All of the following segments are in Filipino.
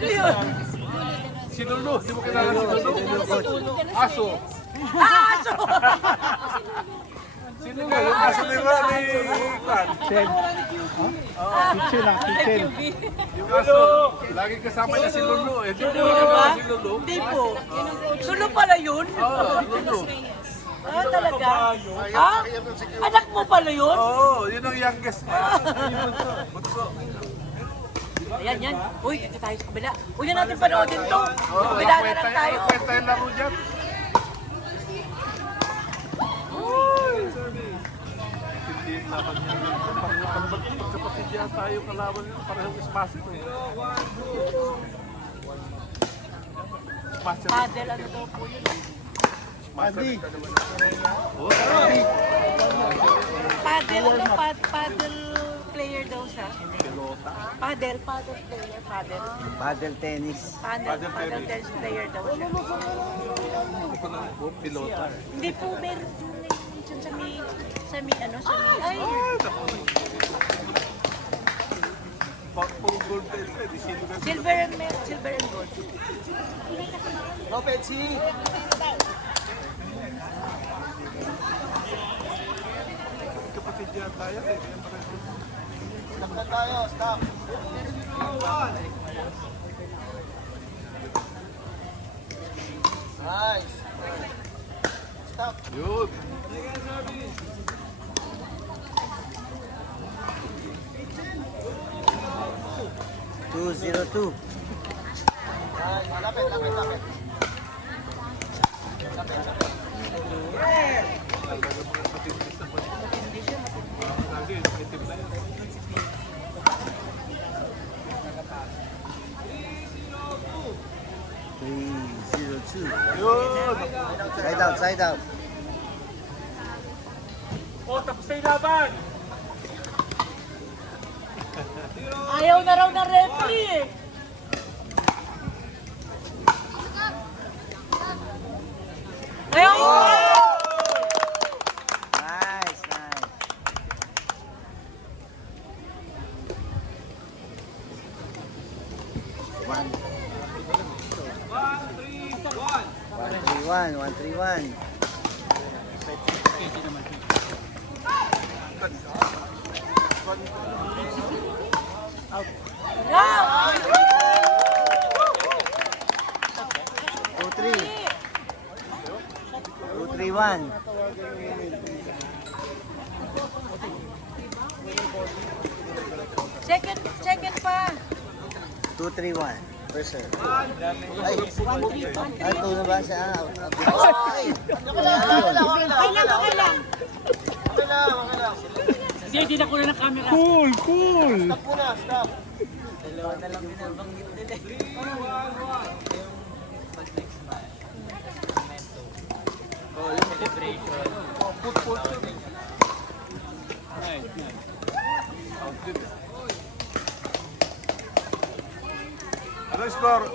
Sino yun? Si Lulu, di mo kilala si Lulu? Aso. Aso! Sino nga yung aso ni Rani? Kitchen. Kitchen ah, kitchen. Yung aso, lagi kasama niya si Lulu. Eh, di mo kilala si Lulu? Hindi po. Lulu pala yun? Oo, Lulu. Ah, talaga? Ah? Anak mo pala yun? Oo, yun ang youngest niya. Bunso. Ayan, yan. Uy, ito tayo sa kabila. Uy, yan natin panoodin to. Kabila na lang tayo. Kwenta yung laro dyan. Hindi yung laban niya. Magkapatid yan tayo kalaban niya. Parehong espasyo eh. Paddle, ano daw po yun? Adi. Paddle, ano? Paddle player daw siya. Paddle player. Paddle tennis. Paddle tennis player daw siya. Pilota. Hindi po, meron dyan sa may, ay, Puro gold medal eh. Di sino na. silver and gold. Kapatid yan tayo eh. Stop na tayo, stop. Nice. Stop. Yun. Two, 0-2. Lapit. Lagi, itim na yun. 3-0-2. Yun. Side out. Tapos na yung laban. Ayaw na raw ng referee eh. Ayaw! Nice. One. 1-3-1. Yeah! 2-3. 2-3-1. Second pa. 2-3-1. First serve. Ay, ito na ba siya? Ay! Okay lang. Hindi na kuha ng camera. Cool! Dalawa na lang binabanggit nila eh. Ano yung score?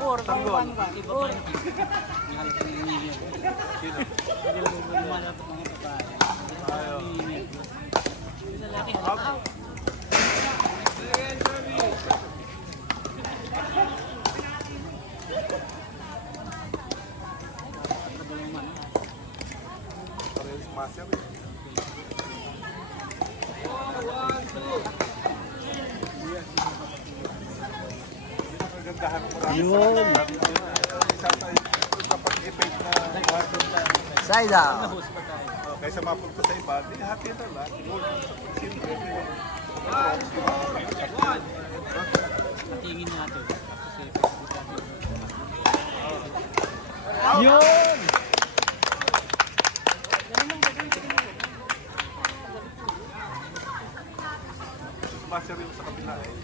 4. Master. Gandahan mo lang. Yun. Kapag-i-fake na Side out. kaysa mapunta sa iba, di hati na lang. Tingin natin. Yun! Master yung sa kabila eh.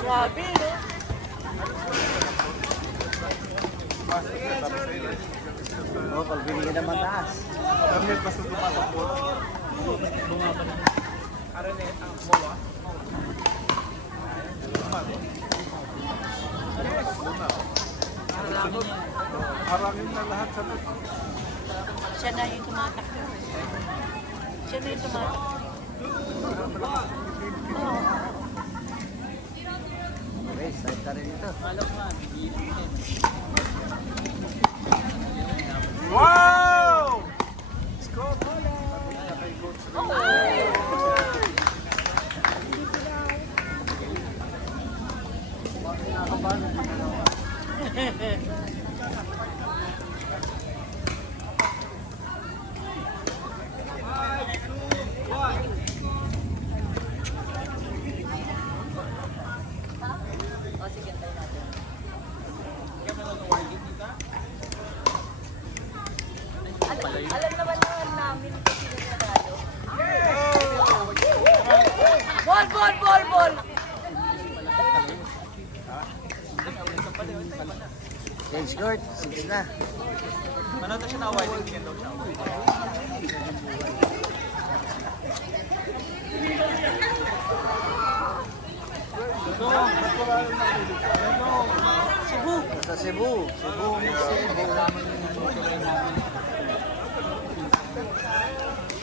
Grabe, no? Oh, pag binigyan ng mataas. Dahil basta tumatakbo. Sunod. Harangin na lahat sa net. Siya na yung tumatakbo. Siya na yung tumatakbo. Okay, start na rin ito. Wow! Score! O, sige, tayo natin. Alam naman namin kung sino nanalo. Ball! Change court, 6 na. Manata siya na wide again daw siya. Sa Cebu. Cebu.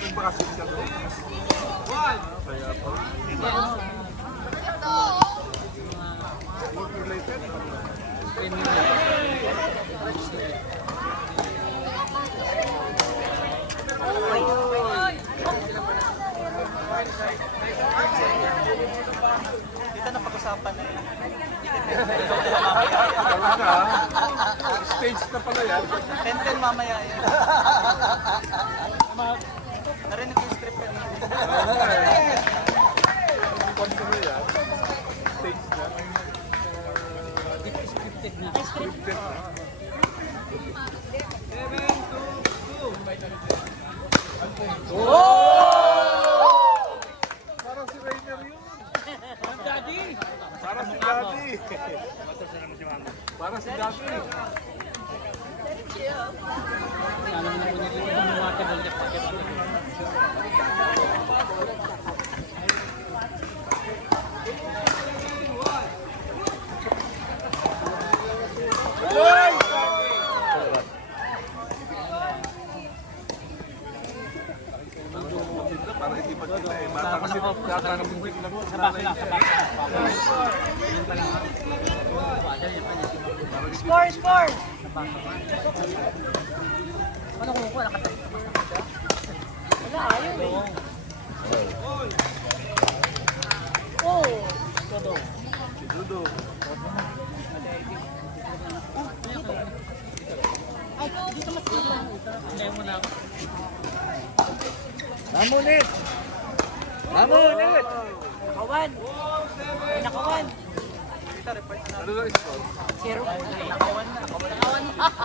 Yung baka siya doon. Kaya po. Work related. Dito na pag-usapan na yun. Talaga. Stage na pala yan. 10-10 mamaya yan. Narinig ko yung strip kanina. Control yan. Stage na. Scripted na. Parang si Rainer yun. Parang si Daddy. Parang si Daddy. Para hindi pa kita eh. Bata kasi nakakabiglig lang. Score! Ano kung ko nakatalit ka? Wala, ayaw eh. Oh! Si Dudo. Ay, dito mas ilang. Kaya mo na ako. Ramonit! Ramonit! Nakawan. Nakawan. Ano lang score? 0. Nakawan na.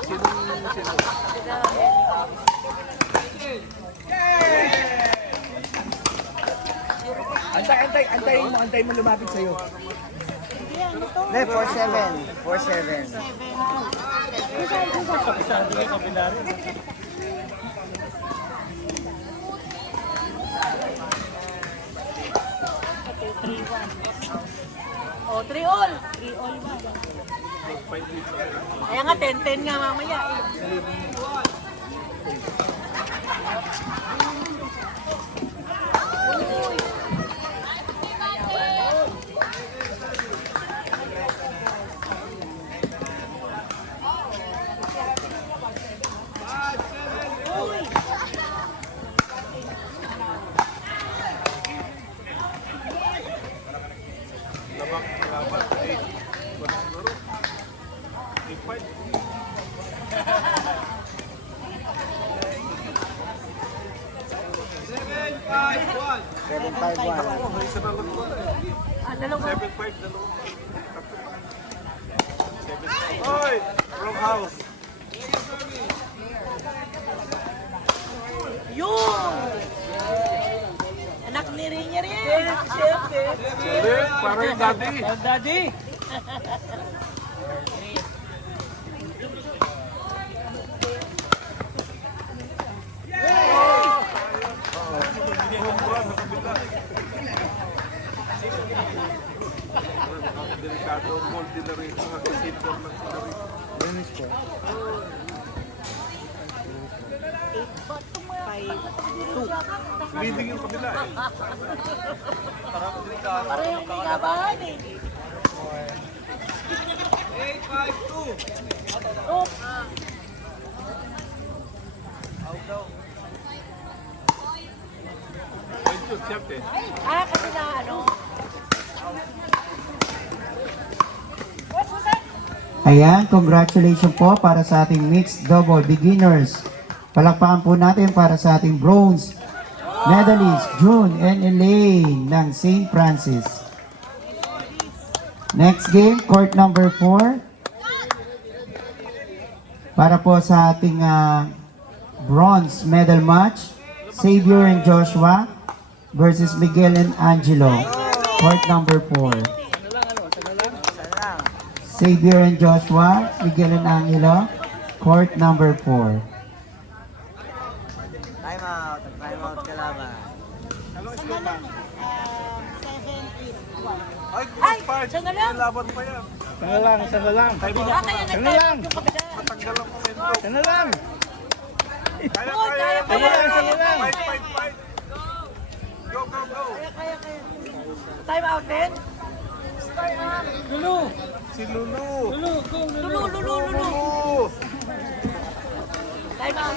Sino? Antay mo lumapit sa'yo. Ne, 4-7. 4-7. Oh, 3 all. 3 all ba? Kaya nga, 10-10 nga mamaya. Labang laban. 8. Wala siguro. 8-5. 7-5-1. May isa na lang ko. Dalawa. 7-5. Dalawa. Hoy! Wrong house. Yun! Anak ni Rainier yan. Hindi, parang yung daddy. Daddy! Home run sa kabila. Delikado ang goal din na rin. Nag-sitter lang sila rin. Ganun score. 5-2. Leading yung kabila eh. Parang delikado. Parehong kinabahan eh. Oh, Out daw. Ay, shoot, shot eh. kasi na ano. Ayan, congratulations po para sa ating mixed double beginners. Palakpakan po natin para sa ating bronze medalist, June and Elaine ng St. Francis. Next game, court number 4. Para po sa ating bronze medal match, Xavier and Joshua versus Miguel and Angelo. Court number 4. Xavier and Joshua, Miguel and Angelo. Court number 4. Time out kalaban. Ay, Ay, part. siya na lang. May laban pa yan. Sana lang. Time out. Kaya nagtayo yung kabila. Matanggal ang momentum. Sana lang. Kaya, Oh, kaya. kaya, kaya. Fight, fight, fight. Go, go, go. Kaya. Time out din? Lulu. Si Lulu. Lulu. Lulu. Time out.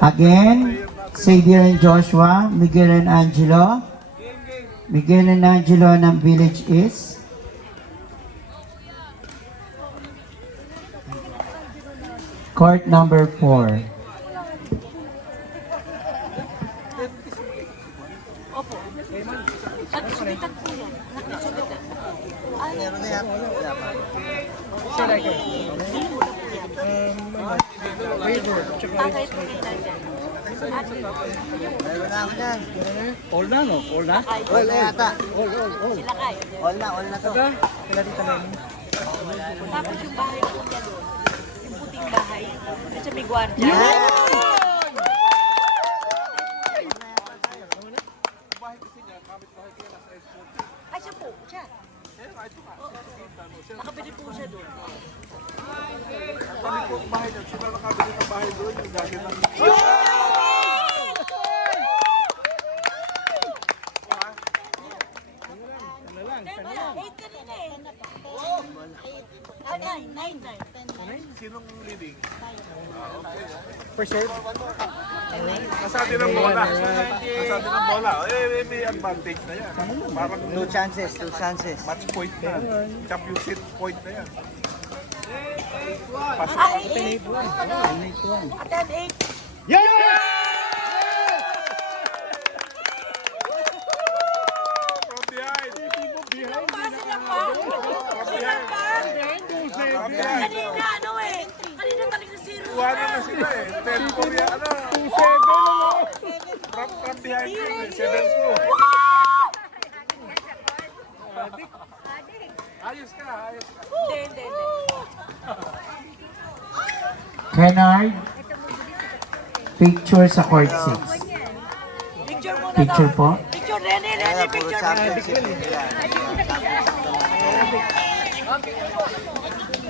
Again, Xavier and Joshua, Miguel and Angelo. Miguel and Angelo ng Village East. Court number 4. Opo. Nagsulitan po yan. Nagsulitan. Ay, Meron na yan. Wala pa. tatay po nila dyan. Meron na ako dyan. All na, no? All na? All na yata. Sila kayo. All na to. Tapos yung bahay po niya doon. Yung puting bahay. Kasi may gwardiya. Ay, siya po. Siya. Nakabili po siya doon. Kami po ang bahay doon. Sila nakabili ng bahay doon. Yung gamit ng... Eight kanina eh. Nine. Sinong leading? For serve. Nasabi ng bola. Nasabi ng bola. Eh, may advantage na yan. Parang 2 chances. match point na. Championship point na yan. Pasok. Ay, eight. Atan, eight. From behind. Sila pa. From behind. Kanina ano eh. Kanina talaga zero. Kuhanan na sila eh. 10-4 yan. Ano? From behind yun eh. 7-2. Ayos ka. Hindi. Kennard, picture sa court 6. Picture muna Picture daw. po. Picture, Rene, Puro picture. championship nila. Championship na lang.